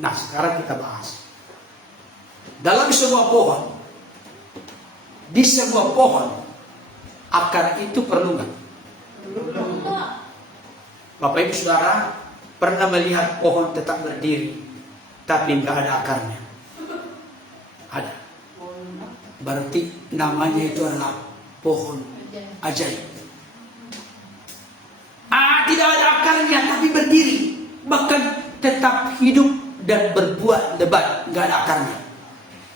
Nah, sekarang kita bahas. Dalam sebuah pohon, di sebuah pohon, akar itu perlu nggak? Bapak Ibu Saudara, pernah melihat pohon tetap berdiri, tapi nggak ada akarnya? Ada. Berarti namanya itu adalah pohon ajaib. Tidak ada akarnya, tapi berdiri, bahkan tetap hidup dan berbuah lebat, nggak ada akarnya.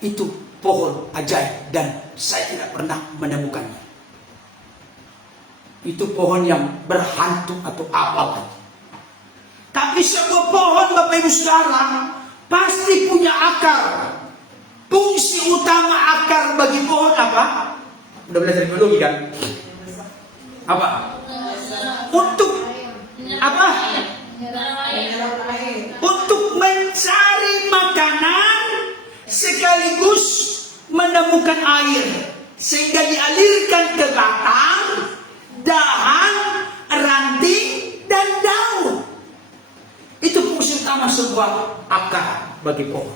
Itu pohon ajaib dan saya tidak pernah menemukannya. Itu pohon yang berhantu atau apalah. Tapi sebuah pohon, Bapak Ibu sekarang, pasti punya akar. Fungsi utama akar bagi pohon apa? Udah belajar biologi kan? Apa? Untuk apa? Untuk mencari makanan sekaligus menemukan air, sehingga dialirkan ke batang, dahan, ranting, dan daun. Itu fungsi utama sebuah akar bagi pohon.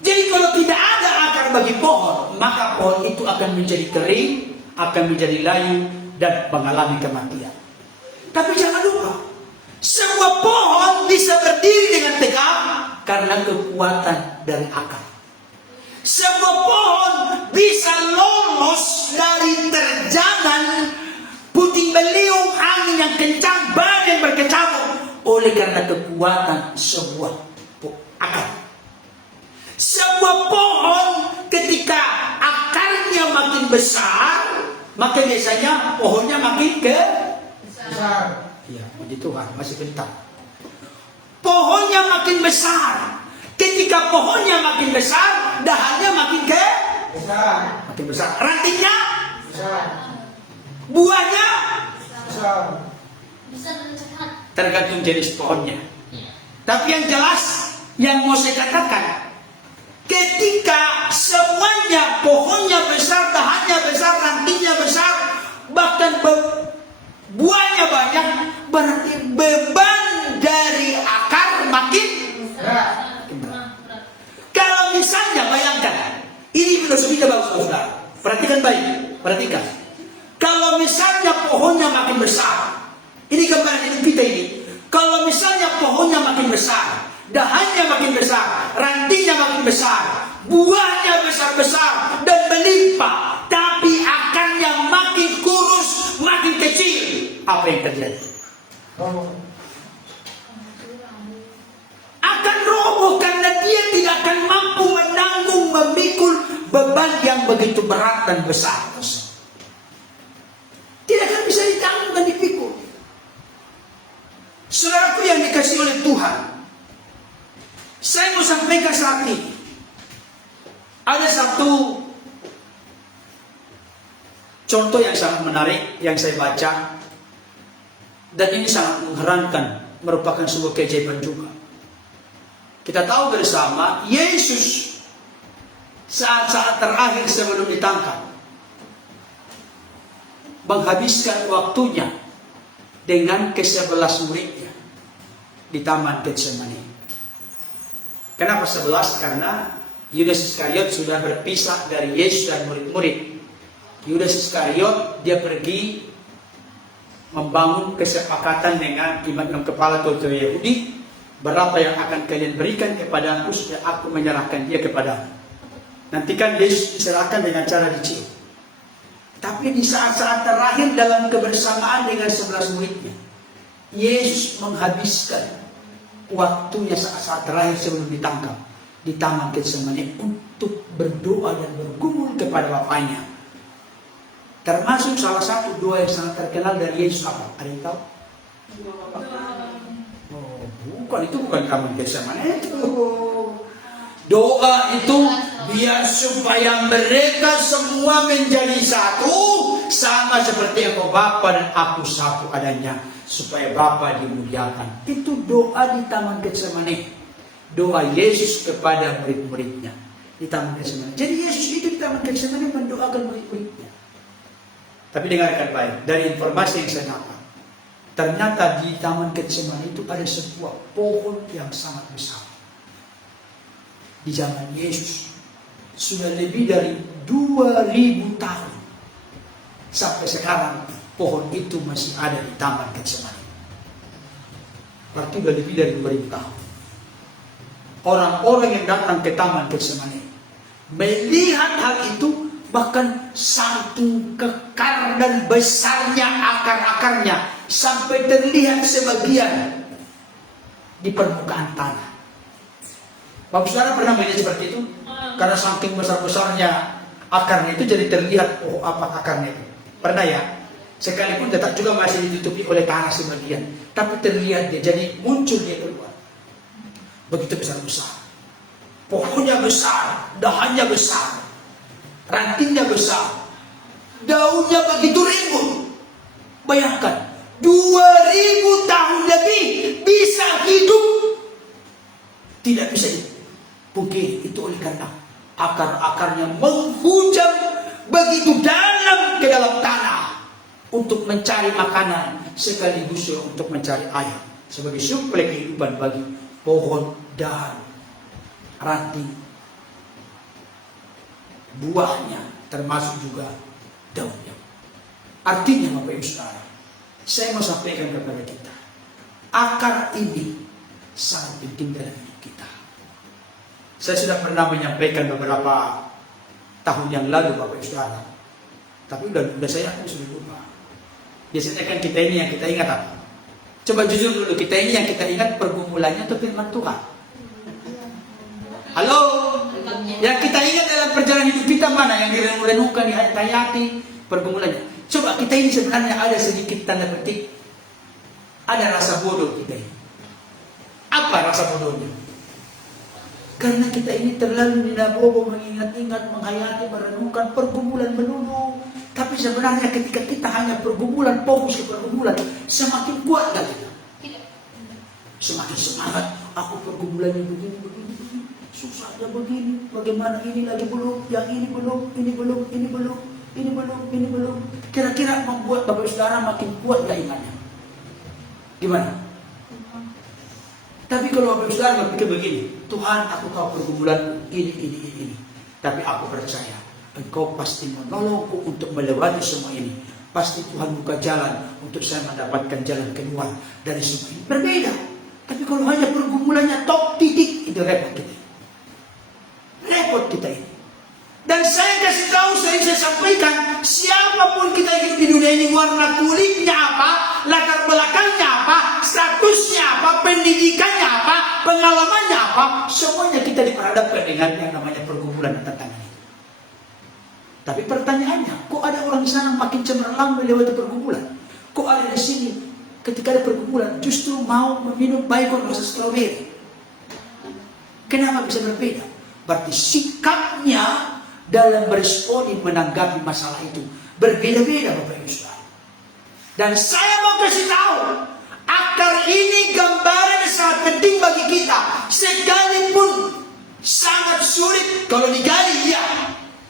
Jadi kalau tidak ada akar bagi pohon, maka pohon itu akan menjadi kering, akan menjadi layu, dan mengalami kematian. Tapi jangan lupa, sebuah pohon bisa berdiri dengan tegak karena kekuatan dari akar. Sebuah pohon bisa lolos dari terjangan puting beliung angin yang kencang, badai berkecamuk, oleh karena kekuatan sebuah akar. Sebuah pohon ketika akarnya makin besar, maka biasanya pohonnya makin besar. Iya, puji Tuhan, masih bentar. Pohonnya makin besar. Ketika pohonnya makin besar, dahannya makin besar. Makin besar. Rantingnya besar. Buahnya besar. Tergantung jenis pohonnya. Tapi yang jelas, yang mau saya katakan, ketika semuanya pohonnya besar, dahannya besar, rantingnya besar, bahkan buahnya banyak, berarti beban dari akar makin berat. Kalau misalnya bayangkan, ini filosofinya bagus, saudara. Perhatikan baik, perhatikan. Kalau misalnya pohonnya makin besar, ini gambaran hidup kita ini. Kalau misalnya pohonnya makin besar, dahannya makin besar, rantingnya makin besar, buahnya besar-besar dan melimpah, tapi akarnya makin kurus, makin kecil, apa yang terjadi? Akan roboh karena dia tidak akan mampu menanggung, memikul beban yang begitu berat dan besar. Tidak akan bisa ditanggung dan dipikul. Saudaraku yang dikasihi oleh Tuhan, saya mau sampaikan saat ini, ada satu contoh yang sangat menarik yang saya baca, dan ini sangat mengherankan, merupakan sebuah keajaiban juga. Kita tahu bersama, Yesus saat-saat terakhir sebelum ditangkap, menghabiskan waktunya dengan ke-11 muridnya di Taman Getsemani. Kenapa 11? Karena Yudas Iskariot sudah berpisah dari Yesus dan murid-murid. Yudas Iskariot, dia pergi membangun kesepakatan dengan imam kepala Torah Yahudi, berapa yang akan kalian berikan kepada aku supaya aku menyerahkan dia kepadamu. Nanti kan Yesus diserahkan dengan cara dicium. Tapi di saat-saat terakhir dalam kebersamaan dengan 11 muridnya, Yesus menghabiskan waktunya saat-saat terakhir sebelum ditangkap di Taman Getsemani untuk berdoa dan bergumul kepada Bapaknya. Termasuk salah satu doa yang sangat terkenal dari Yesus apa? Ada yang tahu? Oh, bukan, itu bukan Taman Getsemani. Doa itu biar supaya mereka semua menjadi satu, sama seperti engkau Bapa dan aku satu adanya, supaya Bapa dimuliakan. Itu doa di Taman Getsemani. Doa Yesus kepada murid-muridnya di Taman Getsemani. Jadi Yesus itu di Taman Getsemani mendoakan murid-muridnya. Tapi dengarkan baik, dari informasi yang saya dapat, ternyata di Taman Getsemani itu ada sebuah pohon yang sangat besar. di zaman Yesus. Sudah lebih dari 2000 tahun. Sampai sekarang pohon itu masih ada di Taman Getsemani. Berarti sudah lebih dari 2000 tahun. Orang-orang yang datang ke Taman Getsemani melihat hal itu, bahkan saking kekar dan besarnya akar-akarnya sampai terlihat sebagian di permukaan tanah. Bapak saudara pernah melihat seperti itu? Karena saking besar-besarnya akarnya itu jadi terlihat apa akarnya itu. Pernah ya? Sekalipun tetap juga masih ditutupi oleh tanah sebagian, tapi terlihat dia, jadi muncul dia keluar. Begitu besar-besar. Pohonnya besar, dahannya besar, rantingnya besar, daunnya begitu rimbun. Bayangkan, 2000 tahun lebih bisa hidup. Tidak bisa dipungkiri, itu oleh karena akar-akarnya menghujam begitu dalam ke dalam tanah untuk mencari makanan sekaligus untuk mencari air sebagai suplai kehidupan bagi pohon dan ranting buahnya, termasuk juga daunnya. Artinya Bapak Ibu Saudara, saya mau sampaikan kepada kita, akar ini sangat penting dalam hidup kita. Saya sudah pernah menyampaikan beberapa tahun yang lalu Bapak Ibu Saudara, tapi udah saya sudah lupa. Biasanya kan kita ini yang kita ingat apa? Coba jujur dulu, kita ini yang kita ingat pergumulannya atau firman Tuhan? Halo? Yang kita ingat dalam perjalanan hidup kita mana? Yang direnungkan, dihayati pergumulannya. Coba kita ini sebenarnya ada sedikit tanda petik, ada rasa bodoh kita ini. Apa rasa bodohnya? Karena kita ini terlalu dinabobo mengingat-ingat, menghayati, merenungkan pergumulan melulu. Tapi sebenarnya ketika kita hanya pergumulan, fokus ke pergumulan, semakin kuat gak kita? Semakin semangat, aku pergumulannya begini, susahnya begini, bagaimana ini lagi belum, yang ini belum, ini belum, ini belum, ini belum, ini belum. Kira-kira membuat Bapak Saudara makin kuat gak imannya? Gimana? Tapi kalau Bapak Saudara berpikir begini, Tuhan aku tahu pergumulan ini. Tapi aku percaya Engkau pasti menolongku untuk melewati semua ini. Pasti Tuhan buka jalan untuk saya mendapatkan jalan keluar dari semua ini. Berbeda. Tapi kalau hanya pergumulannya top titik, itu repot kita. Repot kita ini. Dan saya kasih tahu, saya sampaikan, siapapun kita hidup di dunia ini, warna kulitnya apa, latar belakangnya apa, statusnya apa, pendidikannya apa, pengalamannya apa, semuanya kita diperhadapkan dengan yang namanya pergumulan dan tantangan. Tapi pertanyaannya, kok ada orang di sana makin cemerlang melewati pergumulan? Kok ada di sini ketika ada pergumulan justru mau meminum baygon rasa stroberi? Kenapa bisa berbeda? Berarti sikapnya dalam meresponi menanggapi masalah itu berbeda-beda Bapak Ibu Saudara. Dan saya mau kasih tahu, akar ini gambaran sangat penting bagi kita. Sekalipun sangat sulit kalau digali, ya.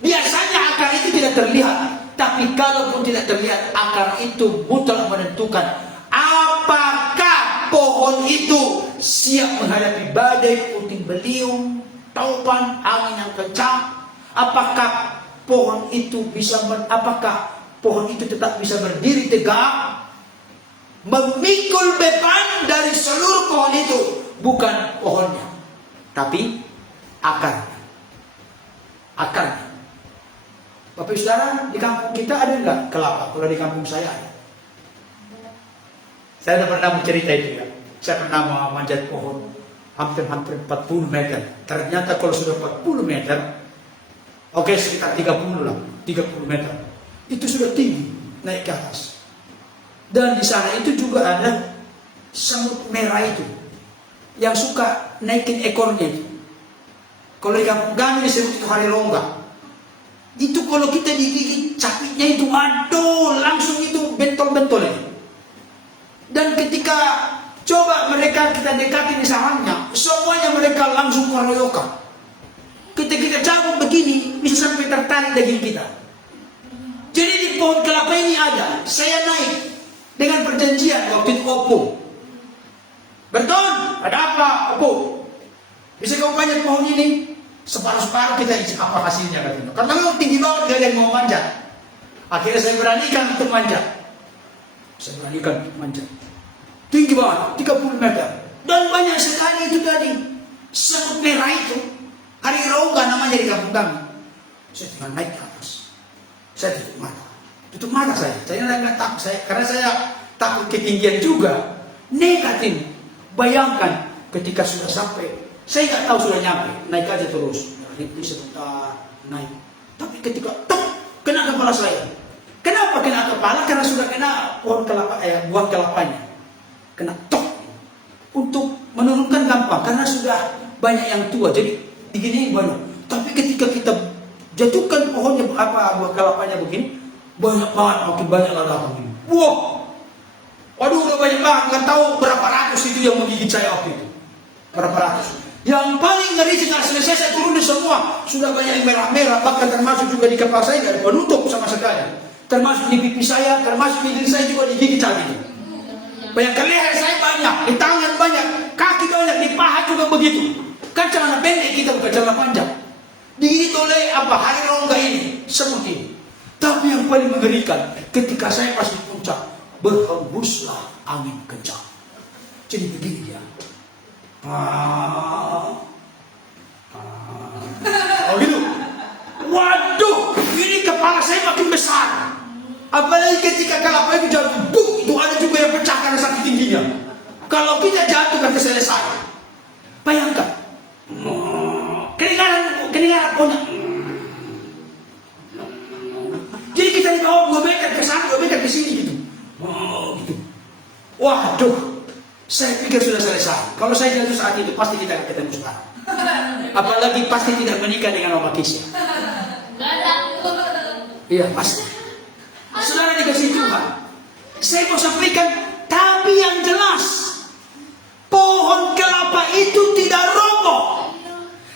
Biasanya akar itu tidak terlihat. Tapi kalaupun tidak terlihat, akar itu mutlak menentukan apakah pohon itu siap menghadapi badai, puting beliung, topan, angin yang kencang. Apakah pohon itu apakah pohon itu tetap bisa berdiri tegak, memikul beban dari seluruh pohon itu, bukan pohonnya, tapi akarnya. Bapak Saudara, di kampung kita ada enggak kelapa? Kalau di kampung saya ada. Saya sudah pernah bercerita itu ya. Saya pernah memanjat pohon hampir 40 meter. Ternyata kalau sudah 40 meter, oke, sekitar 30 meter. Itu sudah tinggi, naik ke atas. Dan di sana itu juga ada semut merah itu, yang suka naikin ekornya itu. Kalau di kampung kami disebut itu hari rongga. Itu kalau kita digigit capitnya itu, aduh, langsung itu bentol-bentol ya. Dan ketika coba mereka kita dekati di sarangnya, semuanya mereka langsung keroyokan. Ketika kita cabut begini, bisa sampai tertarik daging kita. Jadi di pohon kelapa ini ada, saya naik dengan perjanjian waktu itu opung. Betul? Ada apa opung? Bisa kau panjat pohon ini? Separuh-separuh kita isi apa hasilnya katanya. Karena memang tinggi banget, gak ada yang mau manjat. Akhirnya saya beranikan untuk manjat. Tinggi banget, 30 meter. Dan banyak sekali itu tadi. Semut merah itu. Harirongga namanya di kampung kami. Saya tinggal naik ke atas. Saya tutup mata. Saya nggak takut. Karena saya takut ketinggian juga. Negatif. Bayangkan ketika sudah sampai. Saya nggak tahu sudah nyampe. Naik aja terus. Berhenti sebentar. Naik. Tapi ketika kena kepala saya. Kenapa kena kepala? Karena sudah kena pohon kelapa, buah kelapanya. Kena tok. Untuk menurunkan gampang. Karena sudah banyak yang tua. Jadi begini banyak. Tapi ketika kita jatuhkan pohonnya buah kelapanya begini, banyak banget, makin banyak lada begini. Wah, waduh udah banyak banget. Nggak tahu berapa ratus itu yang menggigit saya waktu itu. Berapa ratus. Yang paling ngeri setelah selesai saya turunin semua. Sudah banyak yang merah-merah. Bahkan termasuk juga di kepala saya nggak ada penutup sama sekali. Termasuk di pipi saya, termasuk di diri saya juga digigit saat itu. Bayangkan leher saya banyak, di tangan banyak, kaki banyak, di paha juga begitu. Kan celana pendek kita bukan celana panjang. Digigit oleh harirongga ini, semut ini. Tapi yang paling mengerikan, ketika saya pas di puncak, berhembuslah angin kencang. Jadi begini dia. Oh gitu. Waduh, ini kepala saya makin besar. Apalagi ketika kelapa itu jatuh, itu ada juga yang pecah karena sakit tingginya. Kalau kita jatuh kan selesai. Bayangkan. Keringanan punya. Jadi kita di bawah 2 meter ke sana, 2 meter ke sini gitu. Gitu. Waduh, saya pikir sudah selesai. Kalau saya jatuh saat itu pasti tidak akan ketemu sekarang. Apalagi pasti tidak menikah dengan Mama Kisya. Iya pasti. Saudara dikasih Tuhan. Saya mau sampaikan, tapi yang jelas pohon kelapa itu tidak roboh.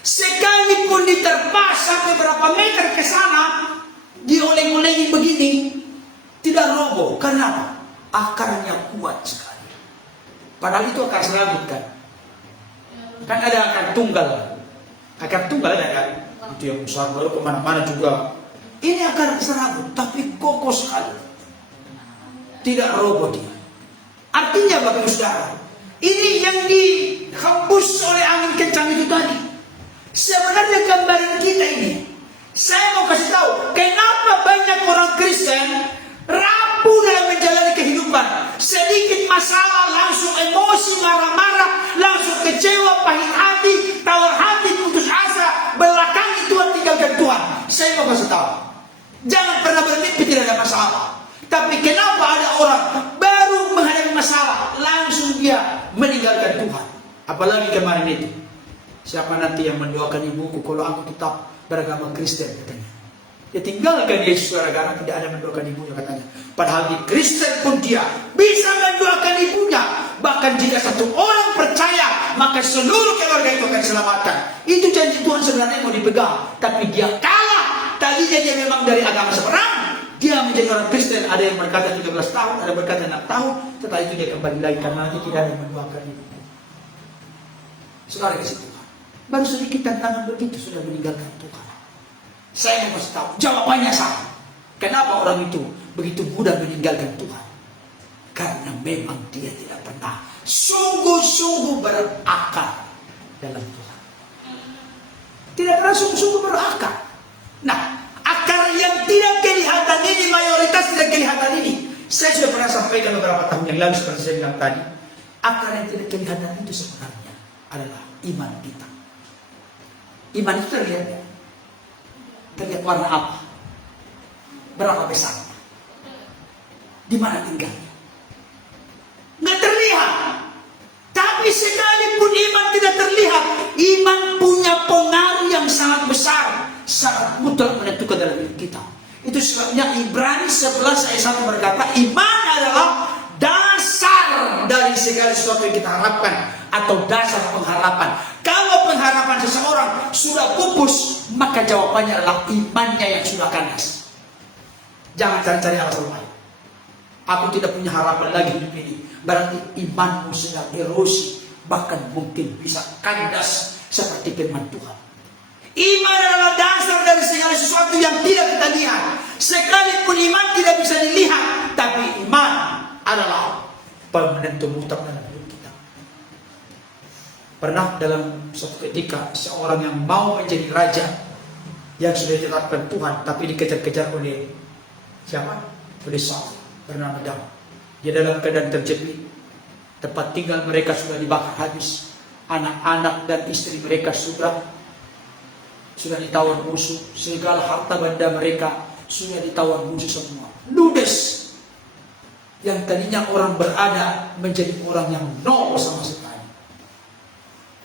Sekalipun diterpa sampai berapa meter ke sana, dioleng-olengin begini, tidak roboh. Kenapa? Akarnya kuat sekali. Padahal itu akar serabut kan. Kan ada akar tunggal. Akar tunggal ada kan. Itu yang besar baru kemana-mana juga. Ini akar serabut, tapi kokoh sekali. Tidak roboh dia. Artinya bagi saudara, ini yang dihembus oleh angin kencang itu tadi. Sebenarnya gambaran kita ini. Saya mau kasih tahu, kenapa banyak orang Kristen rapuh dalam menjalani kehidupan. Sedikit masalah langsung emosi, marah-marah, langsung kecewa, pahit hati, tawar hati, putus asa, belakangi Tuhan, tinggalkan Tuhan. Saya mau kasih tahu, jangan pernah bermimpi tidak ada masalah. Tapi kenapa ada orang baru menghadapi masalah langsung dia meninggalkan Tuhan? Apalagi kemarin itu, siapa nanti yang mendoakan ibuku kalau aku tetap beragama Kristen katanya. Dia tinggalkan Yesus gara-gara tidak ada mendoakan ibunya katanya. Padahal di Kristen pun dia bisa mendoakan ibunya. Bahkan jika satu orang percaya, maka seluruh keluarga itu akan diselamatkan. Itu janji Tuhan sebenarnya mau dipegang. Tapi dia kalah. Tadinya dia memang dari agama seberang. Dia menjadi orang Kristen. Ada yang berkata 13 tahun, ada yang berkata 6 tahun. Setelah itu dia kembali lagi karena nanti tidak ada yang mendoakan ibunya. Saudara kasih Tuhan. Baru sedikit tantangan begitu sudah meninggalkan Tuhan. Saya mau kasih tahu, jawabannya sama. Kenapa orang itu begitu mudah meninggalkan Tuhan? Karena memang dia tidak pernah sungguh-sungguh berakar dalam Tuhan. Tidak pernah sungguh-sungguh berakar. Nah, akar yang tidak kelihatan ini, mayoritas tidak kelihatan ini. Saya sudah pernah sampaikan beberapa tahun yang lalu seperti saya bilang tadi. Akar yang tidak kelihatan itu sebenarnya adalah iman kita. Iman itu terlihat ya? Terlihat warna apa? Berapa besar? Di mana tinggalnya? Nggak terlihat. Tapi sekalipun iman tidak terlihat, iman punya pengaruh yang sangat besar, sangat mudah menentukan dalam hidup kita. Itu sebabnya Ibrani 11 ayat 1 berkata, iman adalah dasar dari segala sesuatu yang kita harapkan, atau dasar pengharapan. Kalau pengharapan seseorang sudah pupus, maka jawabannya adalah imannya yang sudah kandas. Jangan cari-cari alasan lain. Aku tidak punya harapan lagi hidup ini. Berarti imanmu sedang erosi, bahkan mungkin bisa kandas seperti firman Tuhan. Iman adalah dasar dari segala sesuatu yang tidak kita lihat. Sekalipun iman tidak bisa dilihat, tapi iman adalah penentu mutlak dalam hidup kita. Pernah dalam suatu ketika seorang yang mau menjadi raja yang sudah ditetapkan Tuhan, tapi dikejar-kejar oleh siapa? Oleh Saul bernama Daud. Dia dalam keadaan terjepit. Tempat tinggal mereka sudah dibakar habis. Anak-anak dan istri mereka sudah ditawan musuh. Segala harta benda mereka sudah ditawan musuh semua. Ludes. Yang tadinya orang berada menjadi orang yang nol sama sekali.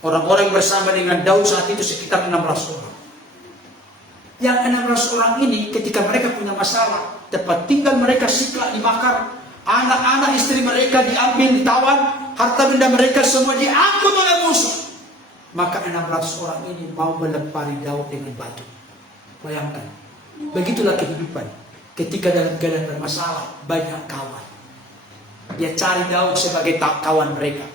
Orang-orang yang bersama dengan Daud saat itu sekitar 600 orang. Yang 600 orang ini ketika mereka punya masalah, tempat tinggal mereka Siklag dibakar, anak-anak istri mereka diambil, ditawan, harta benda mereka semua diangkut oleh musuh. Maka 600 orang ini mau melempari Daud dengan batu. Bayangkan, begitulah kehidupan. Ketika dalam keadaan bermasalah, banyak kawan. Dia cari Daud sebagai kawan mereka,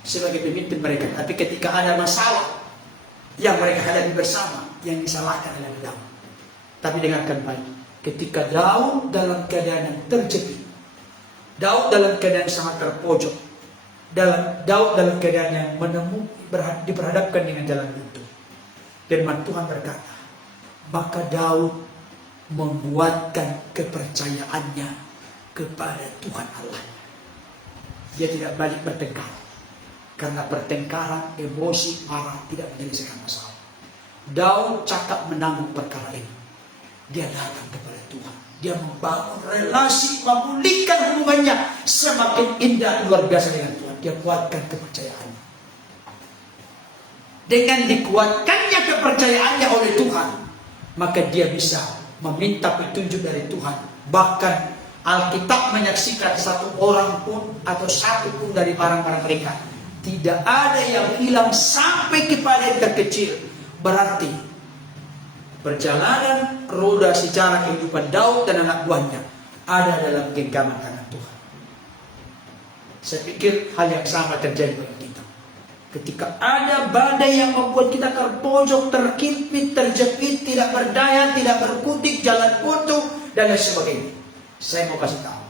sebagai pemimpin mereka. Tapi ketika ada masalah yang mereka hadapi bersama, yang disalahkan adalah Daud. Tapi dengarkan baik, ketika Daud dalam keadaan yang terjepit, Daud dalam keadaan sangat terpojok, Daud dalam keadaan yang diperhadapkan dengan jalan buntu, firman Tuhan berkata, maka Daud membuatkan kepercayaannya kepada Tuhan Allah. Dia tidak balik bertengkar, karena pertengkaran, emosi, marah tidak menyelesaikan masalah. Daud cakap menanggung perkara ini. Dia datang kepada Tuhan. Dia membangun relasi, memulihkan hubungannya semakin indah luar biasa dengan Tuhan. Dia kuatkan kepercayaannya. Dengan dikuatkannya kepercayaannya oleh Tuhan, maka dia bisa meminta petunjuk dari Tuhan. Bahkan Alkitab menyaksikan satu orang pun atau satu pun dari barang-barang mereka tidak ada yang hilang sampai kepada yang terkecil. Berarti perjalanan roda sejarah kehidupan Daud dan anak buahnya ada dalam genggaman tangan Tuhan. Saya pikir hal yang sama terjadi bagi kita. Ketika ada badai yang membuat kita terpojok, terkimpit, terjepit, tidak berdaya, tidak berkutik, jalan buntu, dan lain sebagainya. Saya mau kasih tahu,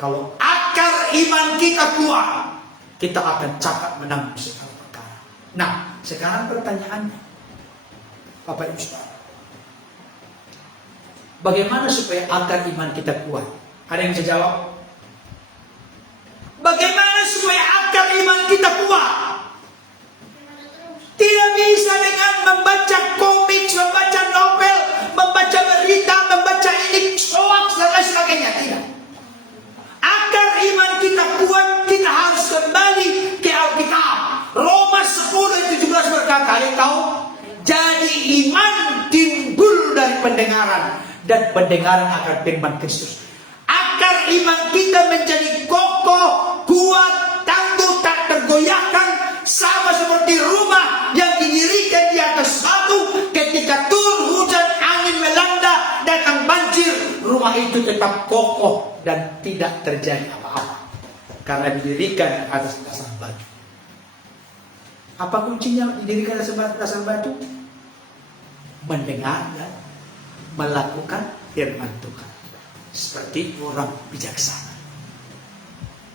kalau akar iman kita kuat, kita akan cakap menanggung segala perkara. Nah, sekarang pertanyaannya, Bapak Ibu Saudara, bagaimana supaya akar iman kita kuat? Ada yang bisa jawab? Bagaimana supaya akar iman kita kuat? Tidak bisa dengan membaca komik, membaca novel, membaca berita, membaca ini, hoax dan lain sebagainya. Tidak. Akar iman kita kuat, kita harus kembali ke Alkitab. Roma 10:17 berkata, kalian tahu? Jadi iman timbul dari pendengaran, dan pendengaran akan firman Kristus. Akar iman kita menjadi kokoh, kuat, tangguh, tak tergoyahkan, sama seperti rumah yang didirikan di atas batu. Ketika turun hujan, angin melanda, datang banjir, rumah itu tetap kokoh dan tidak terjadi apa-apa karena didirikan atas dasar batu. Apa kuncinya didirikan atas dasar batu? Mendengar dan melakukan firman Tuhan seperti orang bijaksana.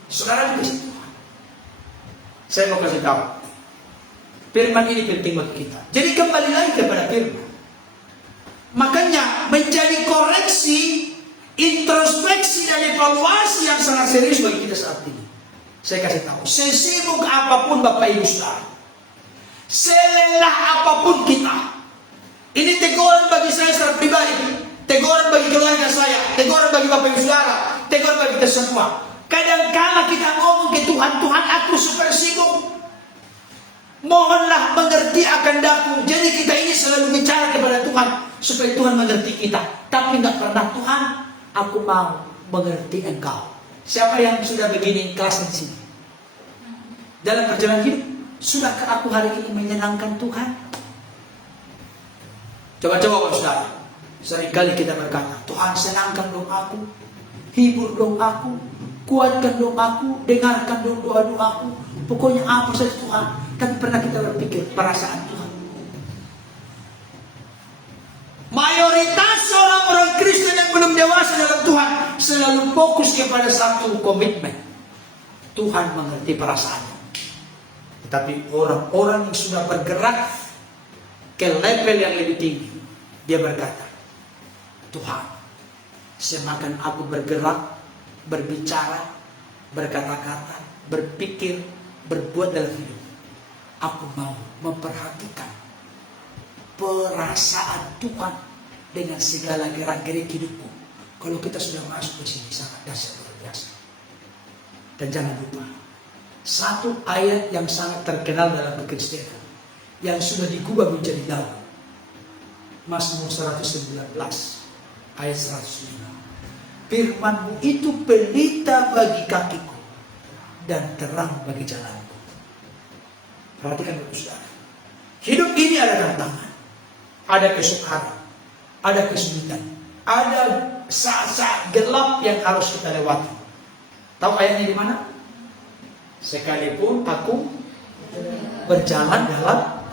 Saudara dikasih Tuhan, saya mau kasih tahu, firman ini penting bagi kita. Jadi kembali lagi kepada firman. Makanya menjadi koreksi, introspeksi dan evaluasi yang sangat serius bagi kita saat ini. Saya kasih tahu, sesibuk apapun Bapak Ibu Saudara, selelah apapun kita, ini teguran bagi saya secara pribadi, teguran bagi keluarga saya, teguran bagi Bapak Ibu Saudara, teguran bagi kita semua. Kadang-kala kita ngomong ke Tuhan, Tuhan aku super sibuk, mohonlah mengerti akan daku. Jadi kita ini selalu bicara kepada Tuhan supaya Tuhan mengerti kita. Tapi nggak pernah, Tuhan aku mau mengerti Engkau. Siapa yang sudah begini kelas di sini? Dalam perjalanan hidup, sudahkah aku hari ini menyenangkan Tuhan? Coba-coba Bapak Saudara, seringkali kita berkata, Tuhan senangkan dong aku, hibur dong aku, kuatkan dong aku, dengarkan dong doa-doaku, pokoknya apa saja Tuhan. Tapi pernah kita berpikir perasaan Tuhan? mayoritas orang-orang Kristen yang belum dewasa dalam Tuhan selalu fokus kepada satu komitmen. Tuhan mengerti perasaannya. Tetapi orang-orang yang sudah bergerak ke level yang lebih tinggi, dia berkata, Tuhan, semakin aku bergerak, berbicara, berkata-kata, berpikir, berbuat dalam hidup, aku mau memperhatikan perasaan Tuhan dengan segala gerak-gerik hidupku. Kalau kita sudah masuk ke sini, sangat dahsyat luar biasa. Dan jangan lupa, satu ayat yang sangat terkenal dalam kekristenan yang sudah digubah menjadi daun. Mazmur 119 ayat 105. Firman-Mu itu pelita bagi kakiku dan terang bagi jalanku. Perhatikan Bapak Saudara. Hidup ini ada tantangan, ada kesukaran, ada kesulitan, ada saat-saat gelap yang harus kita lewati. Tahu ayatnya di mana? Sekalipun aku berjalan dalam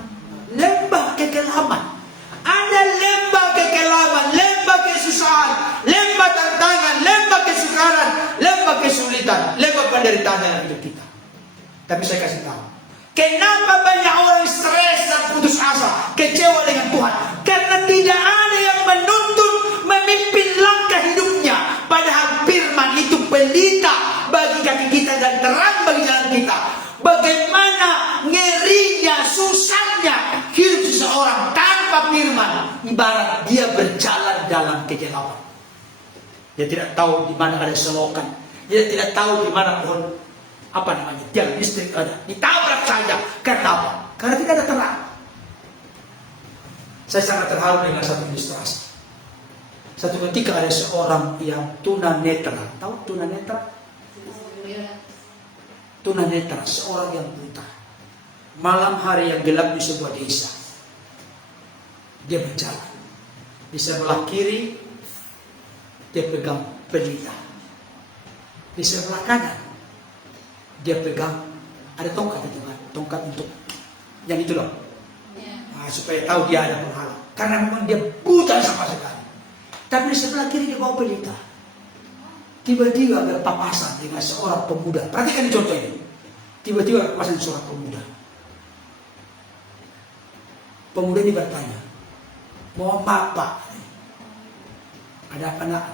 lembah kekelaman. Ada lembah kekelaman, lembah kesusahan, lembah tantangan, lembah kesukaran, lembah kesulitan, lembah penderitaan dalam hidup kita. Tapi saya kasih tahu, kenapa banyak orang stres dan putus asa, kecewa dengan Tuhan? Karena tidak ada yang menuntun, memimpin langkah hidupnya. Padahal firman itu pelita bagi kaki kita dan terang bagi jalan kita. Bagaimana ngerinya, susahnya hidup seseorang tanpa firman, ibarat dia berjalan dalam kegelapan. Dia tidak tahu di mana ada selokan, dia tidak tahu di mana pohon tiang listrik ada, ditabrak saja. Karena apa? Karena tidak ada terang. Saya sangat terharu dengan satu ilustrasi. Satu ketika ada seorang yang tunanetra. Tahu tunanetra? Tunanetra, seorang yang buta. Malam hari yang gelap di sebuah desa, dia berjalan. Di sebelah kiri dia pegang pelita, di sebelah kanan dia pegang ada tongkat itu kan, tongkat untuk yang itu loh, supaya tahu dia ada penghalang. Karena memang dia buta sama sekali. Tapi di sebelah kiri dia bawa pelita. Tiba-tiba berpapasan dengan seorang pemuda. Perhatikan contoh ini. Tiba-tiba berpapasan dengan seorang pemuda. Pemuda ini bertanya, "Mohon maaf Pak, ada apa nak?"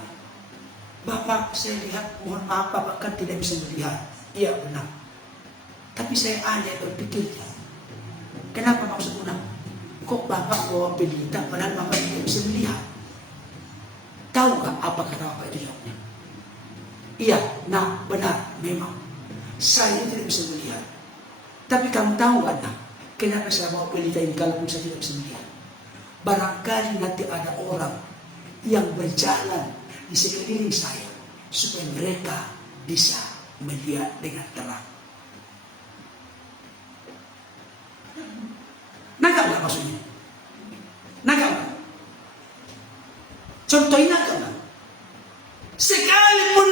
"Bapak, saya lihat, mohon maaf Bapak kan tidak bisa melihat." "Iya benar. Tapi saya aneh berpikir, kenapa maksud nak? Kok Bapak bawa pelita padahal Bapak tidak bisa melihat?" "Tahu gak apa kata Bapak itu jawabnya?" "Iya, nak, benar, memang saya tidak bisa melihat. Tapi kamu tahu gak nak, kenapa saya bawa pelita ini kalaupun saya tidak bisa melihat? Barangkali nanti ada orang yang berjalan di sekeliling saya supaya mereka bisa melihat dengan terang." Nangkap gak maksudnya? Nangkap gak? Contohnya nangkap gak? Sekalipun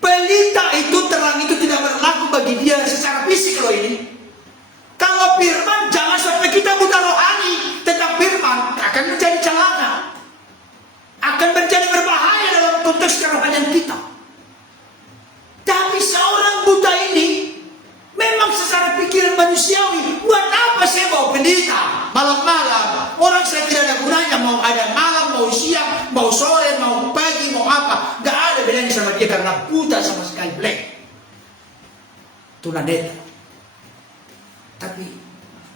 pelita itu, terang itu tidak berlaku bagi dia secara fisik loh ini. Kalau firman, jangan sampai kita buta rohani tentang firman, akan menjadi celaka, akan menjadi berbahaya dalam konteks kerohanian kita. Tapi seorang buta ini memang secara pikiran manusiawi, buat apa saya bawa pelita malam-malam? Orang saya tidak ada gunanya, mau ada malam, mau siang, mau sore, mau pagi, mau apa, gak ada bedanya sama dia karena buta sama sekali, black. Tunanetra. Tapi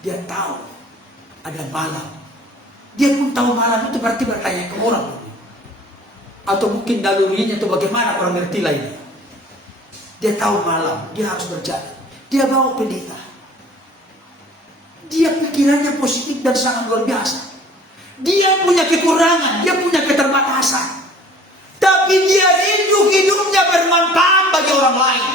dia tahu ada malam. Dia pun tahu malam itu berarti bertanya ke orang, atau mungkin nalurinya itu bagaimana, orang ngerti lainnya. Dia tahu malam, dia harus berjalan. Dia bawa pelita. Dia pikirannya positif dan sangat luar biasa. Dia punya kekurangan, dia punya keterbatasan. Tapi dia rindu hidupnya bermanfaat bagi orang lain.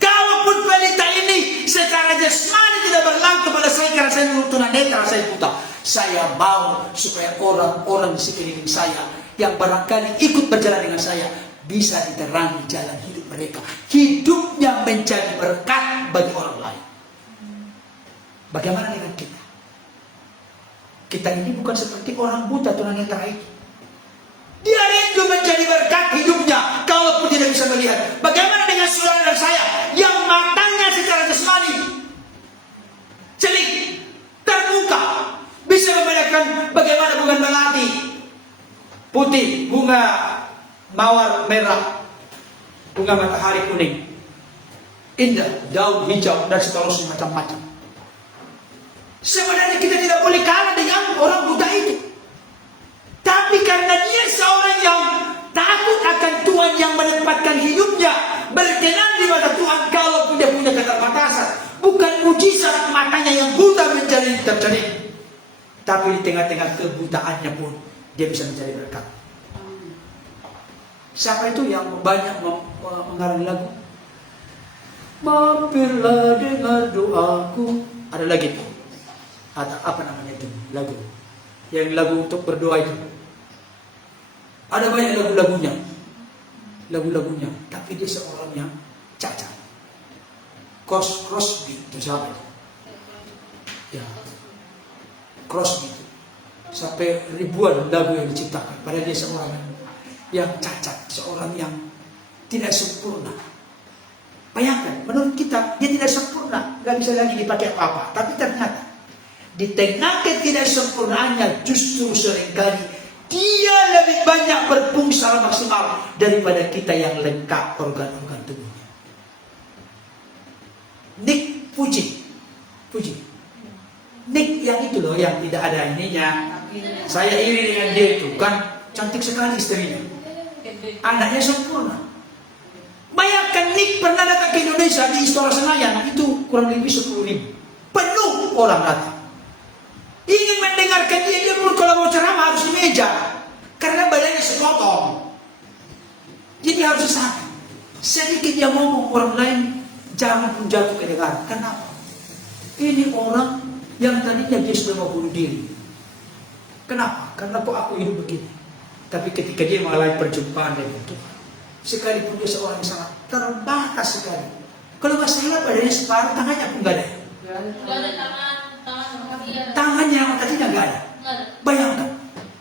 Kalaupun pelita ini secara jasmani tidak berlaku kepada saya karena saya tunanetra, saya buta, saya mau supaya orang-orang di sekeliling saya yang barangkali ikut berjalan dengan saya bisa diterangi jalan hidup mereka. Hidupnya menjadi berkat bagi orang lain. Bagaimana dengan kita? Kita kita ini bukan seperti orang buta tunanetra itu. Dia rindu menjadi berkat hidupnya, kalaupun tidak bisa melihat. Bagaimana dengan saudara dan saya yang matanya secara jasmani celik, terbuka, bisa membedakan bagaimana bunga melati putih, bunga mawar merah, bunga matahari kuning, indah, daun hijau, dan seterusnya macam-macam. Sebenarnya kita tidak boleh kalah dengan orang buta itu. Tapi karena dia seorang yang takut akan Tuhan, yang menempatkan hidupnya berkenan di mata Tuhan, kalaupun dia punya keterbatasan. Bukan mujizat matanya yang buta menjadi tercermin, tapi di tengah-tengah kebutaannya pun dia bisa menjadi berkat. Siapa itu yang banyak mengarang lagu? Mampirlah dengar doaku. Ada lagi tuh. Atau apa namanya itu lagu? Yang lagu untuk berdoa itu. Ada banyak lagu-lagunya, tapi dia seorang yang cacat. Crosby itu siapa? Ya, Crosby itu sampai ribuan lagu yang diciptakan. Padahal dia seorang yang cacat, seorang yang tidak sempurna. Bayangkan, menurut kita dia tidak sempurna, nggak bisa lagi dipakai apa-apa. Tapi ternyata di tengah ketidaksempurnaannya justru seringkali dia lebih banyak berfungsi secara maksimal daripada kita yang lengkap organ-organ tubuhnya. Nick Fuji. Nick yang itu loh, yang tidak ada ininya. Saya iri dengan dia itu, kan cantik sekali istrinya. Anaknya sempurna. Bayangkan Nick pernah datang ke Indonesia di Istora Senayan, itu kurang lebih 10.000. Penuh orang datang. Ingin mendengarkan dia pun kalau mau ceramah harus di meja, karena badannya sepotong. Jadi harus disana. Sedikit dia ngomong, orang lain jangan pun jatuh ke dengar. Kenapa? Ini orang yang tadinya dia sudah mau bunuh diri. Kenapa? Karena kok aku hidup begini. Tapi ketika dia mengalami perjumpaan dengan Tuhan, sekalipun dia seorang yang sangat terbatas sekali. Kalau nggak salah badannya separuh, tangannya pun nggak ada. Tangannya yang tadinya nggak ada. Bayangkan.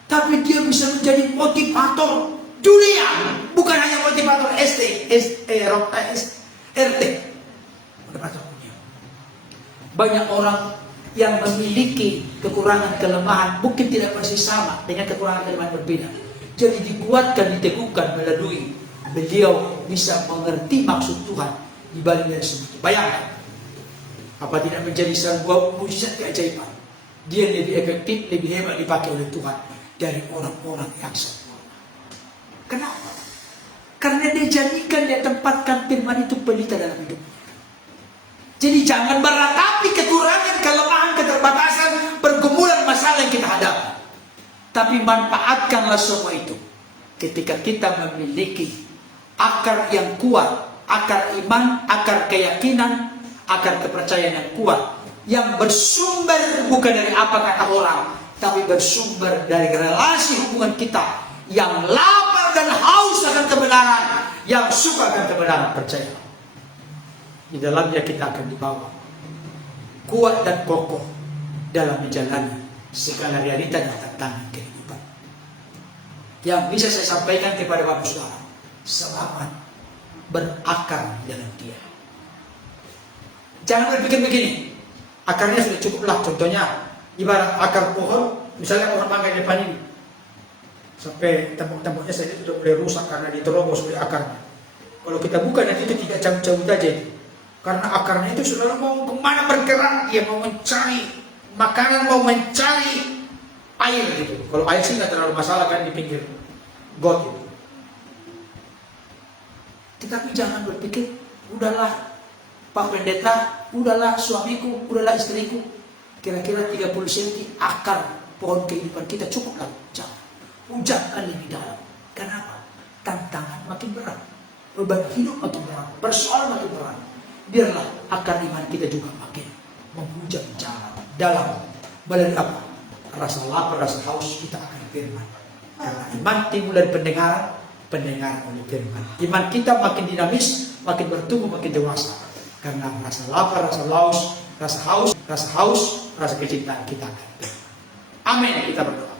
Tapi dia bisa menjadi motivator dunia, bukan hanya motivator RT. Motivator dunia. Banyak orang yang memiliki kekurangan kelemahan mungkin tidak persis sama dengan kekurangan kelemahan berbeda. Jadi dikuatkan, diteguhkan melalui beliau bisa mengerti maksud Tuhan di balik dari semua itu. Bayangkan, apa tidak menjadi sebuah mujizat keajaiban? Dia lebih efektif, lebih hebat dipakai oleh Tuhan dari orang-orang yang sempurna. Kenapa? Karena dia jadikan, dia tempatkan firman itu pelita dalam hidup. Jadi jangan meratapi kekurangan, kelemahan, keterbatasan, pergumulan masalah yang kita hadapi. Tapi manfaatkanlah semua itu. Ketika kita memiliki akar yang kuat, akar iman, akar keyakinan, akar kepercayaan yang kuat, yang bersumber bukan dari apa kata orang, tapi bersumber dari relasi hubungan kita yang lapar dan haus akan kebenaran, yang suka akan kebenaran. Percaya, di dalamnya kita akan dibawa kuat dan kokoh dalam menjalani segala realita dan tantangan kehidupan. Yang bisa saya sampaikan kepada Bapak Saudara, selamat berakar dalam Dia. Jangan berpikir begini, akarnya sudah cukuplah. Contohnya ibarat akar pohon, misalnya pohon mangga di depan ini, sampai tembok-temboknya saja sudah mulai rusak karena diterobos oleh akarnya. Kalau kita buka nanti itu tidak cabut-cabut aja, karena akarnya itu sudah mau kemana bergerak, dia mau mencari makanan, mau mencari air gitu. Kalau air sih nggak terlalu masalah kan di pinggir got gitu. Tetapi jangan berpikir, udahlah Pak Pendeta, udahlah suamiku, udahlah istriku, kira-kira 30 cm akar pohon kehidupan kita cukuplah. Jangan. Ujakkan lebih dalam. Kenapa? Tantangan makin berat, beban hidup makin berat, persoalan makin berat. Biarlah akar iman kita juga makin menghujam dalam. Melalui apa? Rasa lapar, rasa haus kita akan firman. Karena iman timbul dari pendengaran, pendengaran oleh firman. Iman kita makin dinamis, makin bertumbuh, makin dewasa. Karena rasa lapar, rasa haus, rasa kecintaan kita akan firman. Amin. Kita berdoa.